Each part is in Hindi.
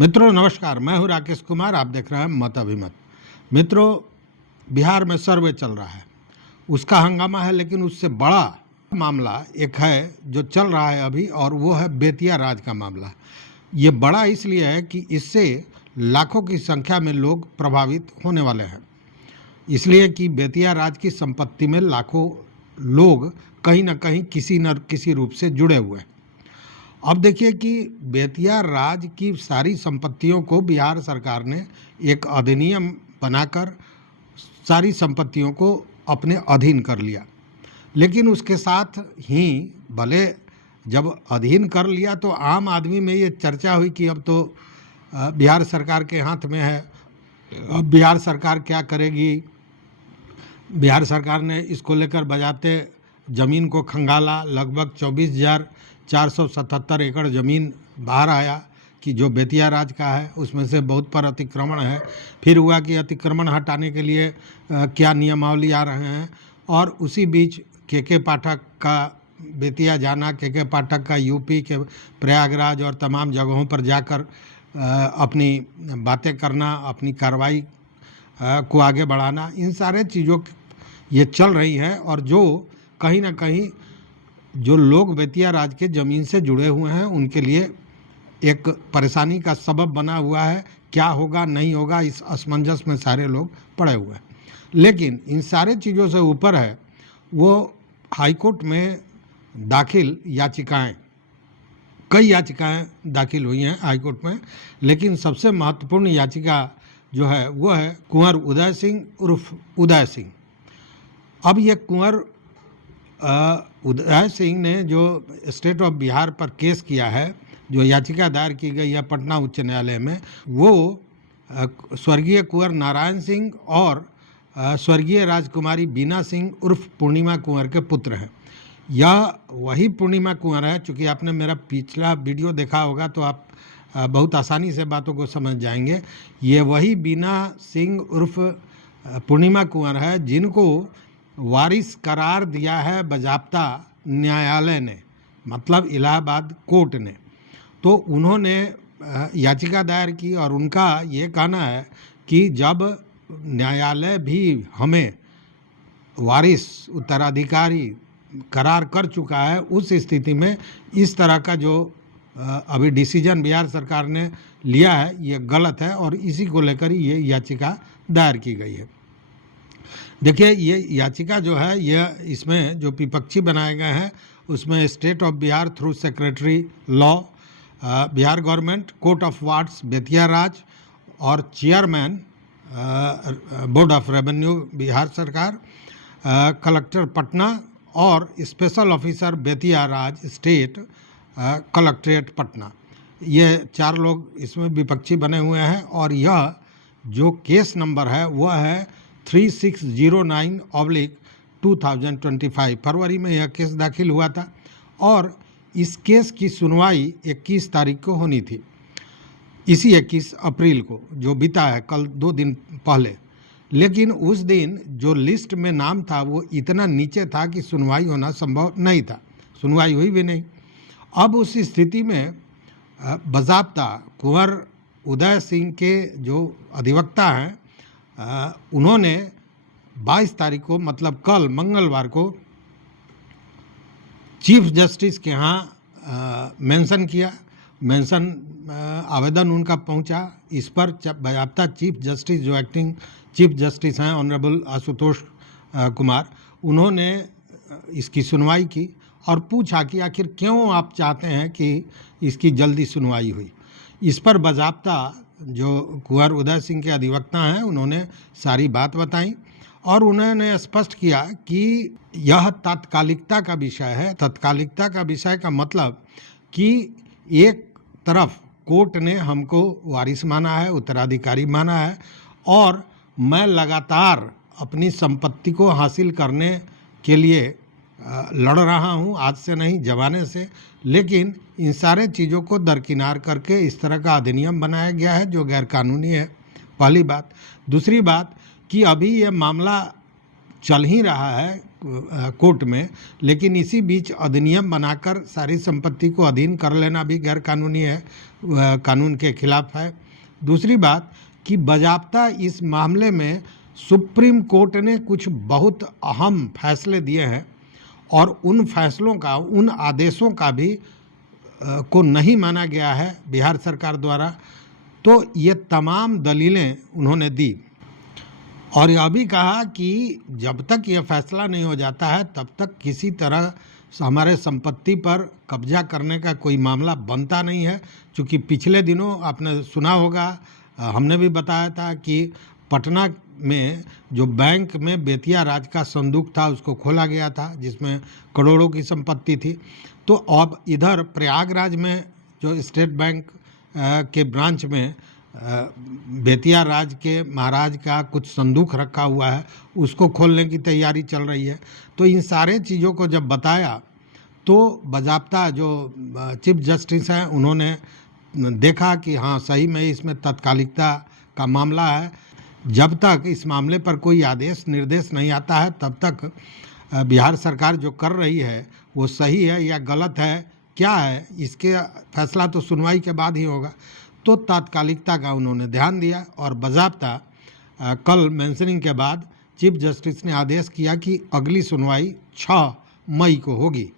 मित्रों नमस्कार, मैं हूं राकेश कुमार। आप देख रहे हैं मत अभिमत। मित्रों, बिहार में सर्वे चल रहा है, उसका हंगामा है, लेकिन उससे बड़ा मामला एक है जो चल रहा है अभी, और वो है बेतिया राज का मामला। ये बड़ा इसलिए है कि इससे लाखों की संख्या में लोग प्रभावित होने वाले हैं, इसलिए कि बेतिया राज की संपत्ति में लाखों लोग कहीं न कहीं किसी न किसी रूप से जुड़े हुए हैं। अब देखिए कि बेतिया राज की सारी संपत्तियों को बिहार सरकार ने एक अधिनियम बनाकर सारी संपत्तियों को अपने अधीन कर लिया, लेकिन उसके साथ ही भले जब अधीन कर लिया तो आम आदमी में ये चर्चा हुई कि अब तो बिहार सरकार के हाथ में है, अब बिहार सरकार क्या करेगी। बिहार सरकार ने इसको लेकर बजाते ज़मीन को खंगाला। लगभग 24,477 एकड़ ज़मीन बाहर आया कि जो बेतिया राज का है, उसमें से बहुत पर अतिक्रमण है। फिर हुआ कि अतिक्रमण हटाने के लिए क्या नियमावली आ रहे हैं, और उसी बीच के पाठक का बेतिया जाना, के पाठक का यूपी के प्रयागराज और तमाम जगहों पर जाकर अपनी बातें करना, अपनी कार्रवाई को आगे बढ़ाना, इन सारे चीज़ों ये चल रही हैं, और जो कहीं ना कहीं जो लोग बेतिया राज के ज़मीन से जुड़े हुए हैं उनके लिए एक परेशानी का सबब बना हुआ है। क्या होगा नहीं होगा, इस असमंजस में सारे लोग पड़े हुए हैं। लेकिन इन सारे चीज़ों से ऊपर है वो हाईकोर्ट में दाखिल याचिकाएं, कई याचिकाएं दाखिल हुई हैं हाईकोर्ट में, लेकिन सबसे महत्वपूर्ण याचिका जो है वो है कुंवर उदय सिंह उर्फ उदय सिंह। अब ये कुंवर उदय सिंह ने जो स्टेट ऑफ बिहार पर केस किया है, जो याचिका दायर की गई है पटना उच्च न्यायालय में, वो स्वर्गीय कुंवर नारायण सिंह और स्वर्गीय राजकुमारी बीना सिंह उर्फ पूर्णिमा कुंवर के पुत्र हैं। यह वही पूर्णिमा कुंवर है। चूँकि आपने मेरा पिछला वीडियो देखा होगा तो आप बहुत आसानी से बातों को समझ जाएंगे। ये वही बीना सिंह उर्फ पूर्णिमा कुंवर है जिनको वारिस करार दिया है बजाप्ता न्यायालय ने, मतलब इलाहाबाद कोर्ट ने। तो उन्होंने याचिका दायर की और उनका ये कहना है कि जब न्यायालय भी हमें वारिस उत्तराधिकारी करार कर चुका है, उस स्थिति में इस तरह का जो अभी डिसीजन बिहार सरकार ने लिया है ये गलत है, और इसी को लेकर ये याचिका दायर की गई है। देखिए, ये याचिका जो है यह इसमें जो विपक्षी बनाए गए हैं उसमें state of Bihar through secretary law, Bihar government, court of wards Bettiah Raj और chairman board of revenue Bihar सरकार, कलेक्टर पटना और special officer Bettiah Raj state collectorate Patna, ये 4 लोग इसमें विपक्षी बने हुए हैं। और यह जो केस नंबर है वह है 3609/2025। फरवरी में यह केस दाखिल हुआ था और इस केस की सुनवाई 21 तारीख को होनी थी, इसी 21 अप्रैल को जो बीता है, कल 2 दिन पहले। लेकिन उस दिन जो लिस्ट में नाम था वो इतना नीचे था कि सुनवाई होना संभव नहीं था, सुनवाई हुई भी नहीं। अब उस स्थिति में बज़ाब्ता कुंवर उदय सिंह के जो अधिवक्ता हैं उन्होंने 22 तारीख को, मतलब कल मंगलवार को, चीफ जस्टिस के यहाँ मेंशन आवेदन उनका पहुंचा। इस पर बज़ाब्ता चीफ जस्टिस, जो एक्टिंग चीफ जस्टिस हैं ऑनरेबल आशुतोष कुमार, उन्होंने इसकी सुनवाई की और पूछा कि आखिर क्यों आप चाहते हैं कि इसकी जल्दी सुनवाई हुई। इस पर बज़ाब्ता जो कुंवर उदय सिंह के अधिवक्ता हैं उन्होंने सारी बात बताई और उन्होंने स्पष्ट किया कि यह तात्कालिकता का विषय है। तात्कालिकता का विषय का मतलब कि एक तरफ कोर्ट ने हमको वारिस माना है, उत्तराधिकारी माना है, और मैं लगातार अपनी संपत्ति को हासिल करने के लिए लड़ रहा हूं, आज से नहीं ज़माने से। लेकिन इन सारे चीज़ों को दरकिनार करके इस तरह का अधिनियम बनाया गया है जो गैरकानूनी है, पहली बात। दूसरी बात कि अभी ये मामला चल ही रहा है कोर्ट में, लेकिन इसी बीच अधिनियम बनाकर सारी संपत्ति को अधीन कर लेना भी गैर कानूनी है, कानून के खिलाफ है। दूसरी बात कि बाज़ाब्ता इस मामले में सुप्रीम कोर्ट ने कुछ बहुत अहम फैसले दिए हैं और उन फैसलों का, उन आदेशों का भी को नहीं माना गया है बिहार सरकार द्वारा। तो ये तमाम दलीलें उन्होंने दी और यह भी कहा कि जब तक यह फैसला नहीं हो जाता है तब तक किसी तरह हमारे संपत्ति पर कब्जा करने का कोई मामला बनता नहीं है। क्योंकि पिछले दिनों आपने सुना होगा, हमने भी बताया था कि पटना में जो बैंक में बेतिया राज का संदूक था उसको खोला गया था, जिसमें करोड़ों की संपत्ति थी। तो अब इधर प्रयागराज में जो स्टेट बैंक के ब्रांच में बेतिया राज के महाराज का कुछ संदूक रखा हुआ है, उसको खोलने की तैयारी चल रही है। तो इन सारे चीज़ों को जब बताया तो बाज़ाब्ता जो चीफ जस्टिस हैं उन्होंने देखा कि हाँ सही में इसमें तात्कालिकता का मामला है। जब तक इस मामले पर कोई आदेश निर्देश नहीं आता है तब तक बिहार सरकार जो कर रही है वो सही है या गलत है, क्या है, इसके फैसला तो सुनवाई के बाद ही होगा। तो तात्कालिकता का उन्होंने ध्यान दिया और बाज़ाब्ता कल मेंशनिंग के बाद चीफ जस्टिस ने आदेश किया कि अगली सुनवाई 6 मई को होगी।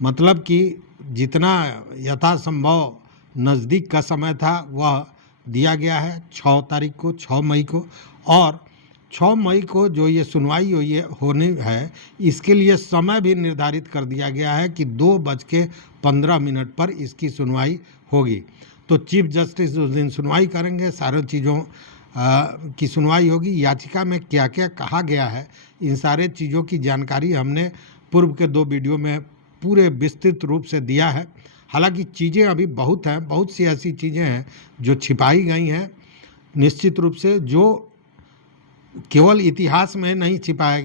मतलब कि जितना यथासंभव नज़दीक का समय था वह दिया गया है 6 तारीख को, 6 मई को। और 6 मई को जो ये सुनवाई होनी है, इसके लिए समय भी निर्धारित कर दिया गया है कि 2:15 पर इसकी सुनवाई होगी। तो चीफ जस्टिस उस दिन सुनवाई करेंगे, सारी चीज़ों की सुनवाई होगी। याचिका में क्या क्या कहा गया है, इन सारे चीज़ों की जानकारी हमने पूर्व के 2 वीडियो में पूरे विस्तृत रूप से दिया है। हालांकि चीज़ें अभी बहुत हैं, बहुत सी ऐसी चीज़ें हैं जो छिपाई गई हैं निश्चित रूप से, जो केवल इतिहास में नहीं छिपाया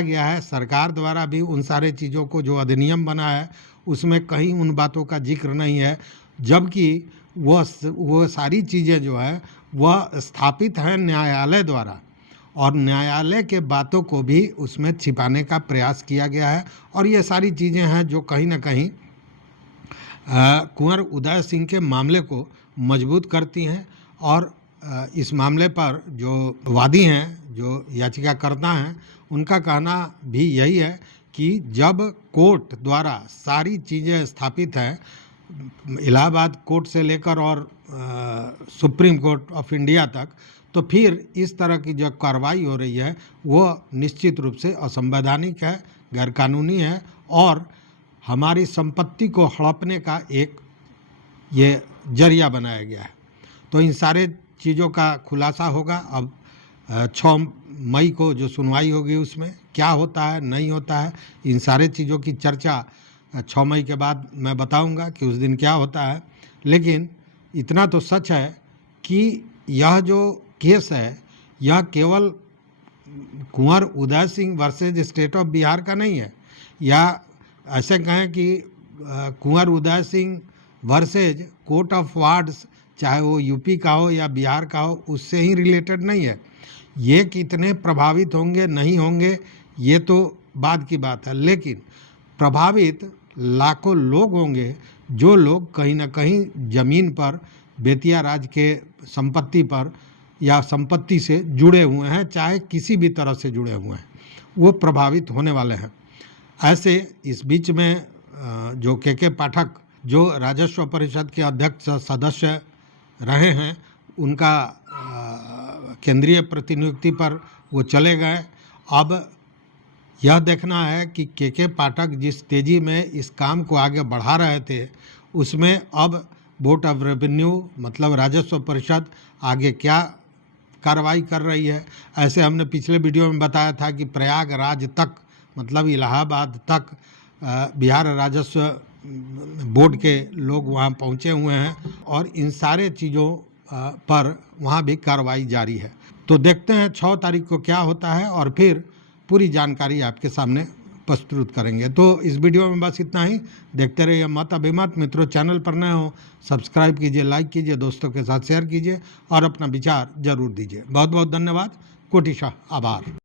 गया है सरकार द्वारा भी। उन सारे चीज़ों को जो अधिनियम बना है उसमें कहीं उन बातों का जिक्र नहीं है, जबकि वो सारी चीज़ें जो है वह स्थापित हैं न्यायालय द्वारा और न्यायालय के बातों को भी उसमें छिपाने का प्रयास किया गया है। और ये सारी चीज़ें हैं जो कहीं ना कहीं कुंवर उदय सिंह के मामले को मजबूत करती हैं। और इस मामले पर जो वादी हैं, जो याचिकाकर्ता हैं, उनका कहना भी यही है कि जब कोर्ट द्वारा सारी चीज़ें स्थापित हैं, इलाहाबाद कोर्ट से लेकर और सुप्रीम कोर्ट ऑफ इंडिया तक, तो फिर इस तरह की जो कार्रवाई हो रही है वो निश्चित रूप से असंवैधानिक है, गैरकानूनी है और हमारी संपत्ति को हड़पने का एक ये जरिया बनाया गया है। तो इन सारे चीज़ों का खुलासा होगा। अब 6 मई को जो सुनवाई होगी उसमें क्या होता है, नहीं होता है, इन सारे चीज़ों की चर्चा 6 मई के बाद मैं बताऊंगा कि उस दिन क्या होता है। लेकिन इतना तो सच है कि यह जो केस है यह केवल Kunwar Uday Singh versus state of Bihar का नहीं है, या ऐसे कहें कि Kunwar Uday Singh versus court of wards, चाहे वो यूपी का हो या बिहार का हो, उससे ही रिलेटेड नहीं है। ये कितने प्रभावित होंगे नहीं होंगे ये तो बाद की बात है, लेकिन प्रभावित लाखों लोग होंगे जो लोग कहीं ना कहीं ज़मीन पर, बेतिया राज के संपत्ति पर या संपत्ति से जुड़े हुए हैं, चाहे किसी भी तरह से जुड़े हुए हैं, वो प्रभावित होने वाले हैं। ऐसे इस बीच में जो के पाठक जो राजस्व परिषद के अध्यक्ष सदस्य रहे हैं, उनका केंद्रीय प्रतिनियुक्ति पर वो चले गए। अब यह देखना है कि के पाठक जिस तेज़ी में इस काम को आगे बढ़ा रहे थे उसमें अब बोर्ड ऑफ रेवेन्यू मतलब राजस्व परिषद आगे क्या कार्रवाई कर रही है। ऐसे हमने पिछले वीडियो में बताया था कि प्रयागराज तक मतलब इलाहाबाद तक बिहार राजस्व बोर्ड के लोग वहां पहुंचे हुए हैं और इन सारे चीज़ों पर वहां भी कार्रवाई जारी है। तो देखते हैं 6 तारीख को क्या होता है और फिर पूरी जानकारी आपके सामने प्रस्तुत करेंगे। तो इस वीडियो में बस इतना ही। देखते रहिए मत अभिमत। मित्रों, चैनल पर नए हो सब्सक्राइब कीजिए, लाइक कीजिए, दोस्तों के साथ शेयर कीजिए और अपना विचार जरूर दीजिए। बहुत बहुत धन्यवाद। कोटिशा आभार।